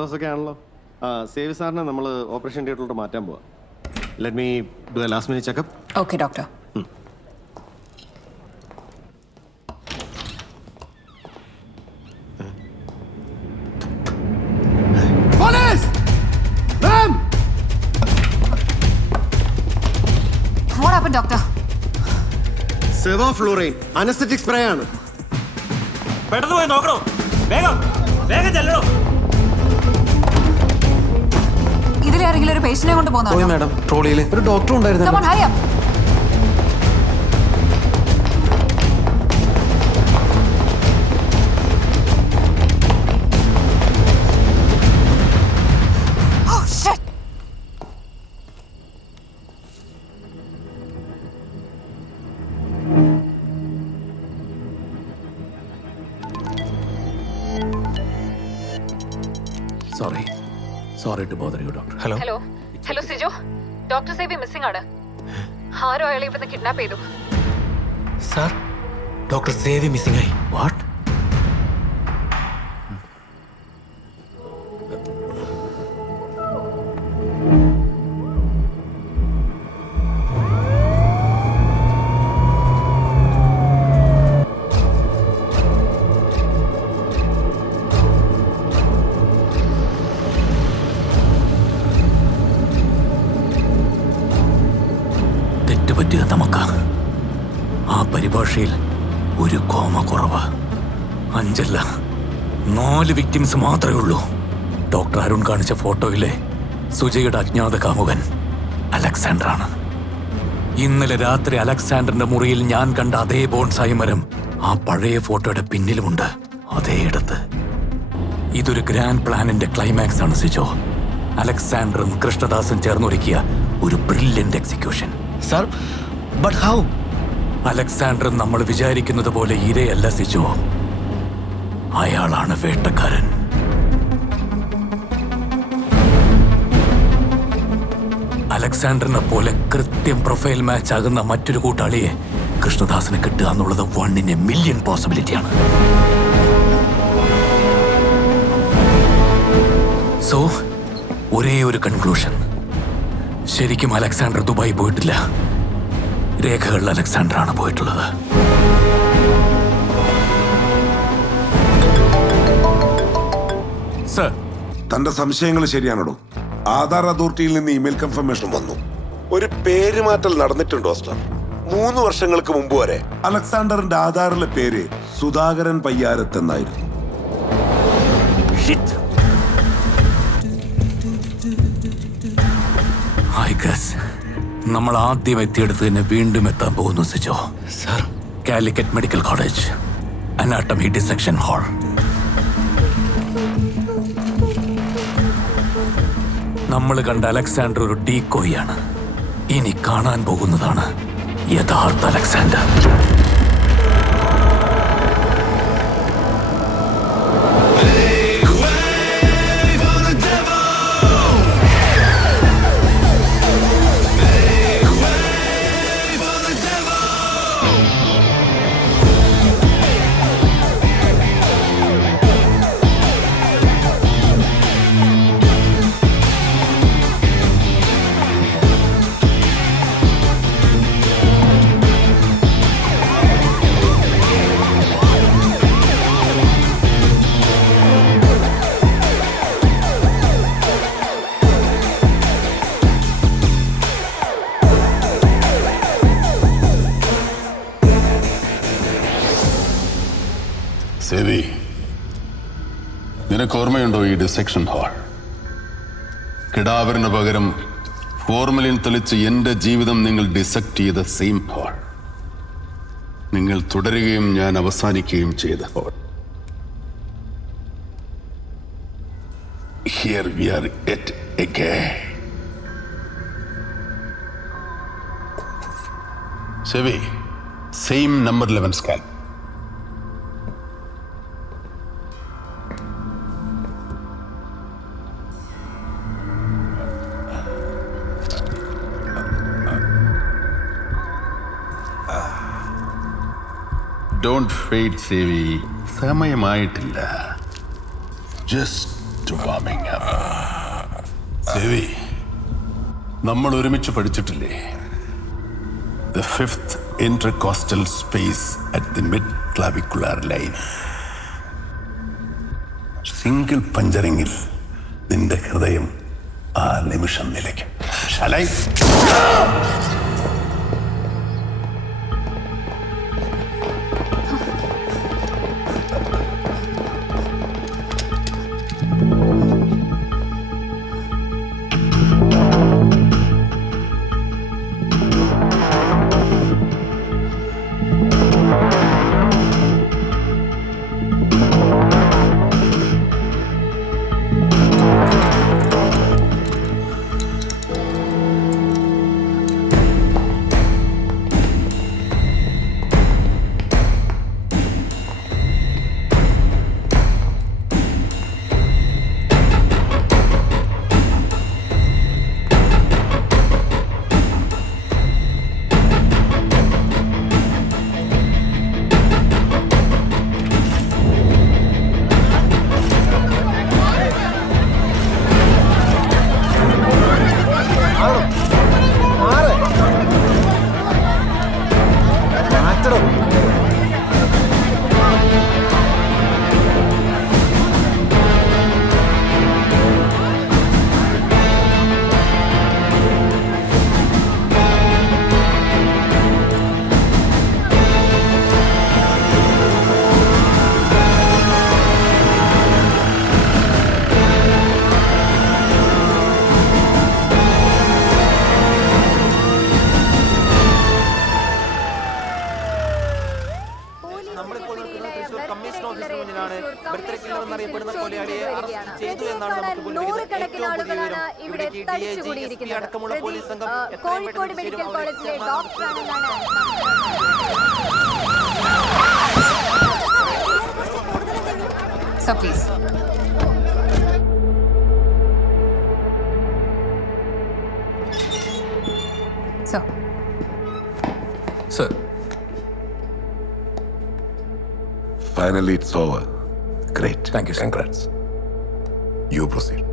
സന്തോഷമൊക്കെ ആണല്ലോ. സേവി സാറിനെ നമ്മൾ ഓപ്പറേഷൻ തിയേറ്ററിലോട്ട് മാറ്റാൻ പോവാം. Let me do a last minute checkup. Okay doctor. What happened, doctor? Sevoflurane anaesthetic spray ആണ്. പെട്ടെന്ന് പോയി നോക്കണോ, വേഗം വേഗം ചെല്ലണോ. ഇതിലാരെങ്കിലും ഒരു പേഷ്യന്റിനെ കൊണ്ട് പോകുന്നുണ്ടോ? മാഡം, ട്രോളിയിൽ ഒരു ഡോക്ടർ ഉണ്ടായിരുന്നു. Come on, hurry up. Oh shit. Sorry to bother you, doctor. Hello, Siju. Doctor Sevi missing ആണ്. ആരോ അയാളെ ഇവിടുന്ന് കിഡ്നാപ്പ് ചെയ്തു. Sir, Dr. Sevi missing ആയി. What? തെറ്റുപറ്റിയത് നമുക്ക്. ആ പരിഭാഷയിൽ ഒരു കോമ കുറവ്. 5 അല്ല 4 വിക്ടിംസ് മാത്രമേ ഉള്ളൂ. ഡോക്ടർ അരുൺ കാണിച്ച ഫോട്ടോയിലെ സുജയുടെ അജ്ഞാത കാമുകൻ അലക്സാണ്ടറാണ്. ഇന്നലെ രാത്രി അലക്സാണ്ടറിന്റെ മുറിയിൽ ഞാൻ കണ്ട അതേ ബോൺസായി മരം ആ പഴയ ഫോട്ടോയുടെ പിന്നിലുമുണ്ട്, അതേ ഇടത്ത്. ഇതൊരു ഗ്രാൻഡ് പ്ലാനിന്റെ ക്ലൈമാക്സ് ആണ് സിജോ. അലക്സാണ്ടറും കൃഷ്ണദാസും ചേർന്നൊരുക്കിയ ഒരു brilliant execution. Sir, but how? Alexander നമ്മൾ വിചാരിക്കുന്നത് പോലെ ഇരയല്ല സിജോ, അയാളാണ് വേട്ടക്കാരൻ. അലക്സാണ്ടറിനെ പോലെ കൃത്യം പ്രൊഫൈൽ മാച്ച് ആകുന്ന മറ്റൊരു കൂട്ടാളിയെ കൃഷ്ണദാസിന് കിട്ടുക എന്നുള്ളത് 1 in a million പോസിബിലിറ്റിയാണ്. സോ ഒരേ ഒരു കൺക്ലൂഷൻ, ശരിക്കും അലക്സാണ്ടർ ദുബായി പോയിട്ടില്ല. രേഖകളിൽ അലക്സാണ്ടറാണ് പോയിട്ടുള്ളത്. സർ, തന്റെ സംശയങ്ങൾ ശരിയാണോ? ആധാർ അതോറിറ്റിയിൽ നിന്ന് ഇമെയിൽ കൺഫർമേഷൻ വന്നു. ഒരു പേരുമാറ്റൽ നടന്നിട്ടുണ്ടോ സർ? 3 വർഷങ്ങൾക്ക് മുമ്പ് വരെ അലക്സാണ്ടറിന്റെ ആധാറിലെ പേര് സുധാകരൻ പയ്യാരത്ത് എന്നായിരുന്നു. നമ്മൾ ആദ്യം എത്തിയെടുത്ത് തന്നെ വീണ്ടും എത്താൻ പോകുന്നു Sijo. Sir, Calicut medical college anatomy dissection hall. നമ്മൾ കണ്ട അലക്സാണ്ടർ ഒരു ഡീകോയാണ്. ഇനി കാണാൻ പോകുന്നതാണ് യഥാർത്ഥ അലക്സാണ്ടർ. സേവി, നിനക്ക് ഓർമ്മയുണ്ടോ ഈ ഡിസെക്ഷൻ ഹാൾ? കിടാവറിന് പകരം ഫോർമലിൻ തെളിച്ച് എന്റെ ജീവിതം നിങ്ങൾ ഡിസെക്ട് ചെയ്ത സെയിം ഹാൾ. നിങ്ങൾ തുടരുകയും ഞാൻ അവസാനിക്കുകയും ചെയ്ത hall. Here we are yet again. Sevi, same number 11 scalp. Don't fade, Sevi. സമയമായിട്ടില്ല. Just to warming up. Devi, നമ്മൾ ഒരുമിച്ച് പഠിച്ചിട്ടില്ലേ? The fifth intercostal space at the mid-clavicular line. Single പഞ്ചറിങ്ങിൽ നിന്റെ ഹൃദയം ആ നിമിഷം നിലയ്ക്കും. Shall I? നൂറുകണക്കിന് ആളുകളാണ് ഇവിടെ തടിച്ചുകൂടിയിരിക്കുന്നത്. കോഴിക്കോട് മെഡിക്കൽ കോളേജിലെ ഡോക്ടറാണെന്നാണ് sir please. Sir sir, Finally, it's over. Great. Thank you, sir. Congrats. You proceed.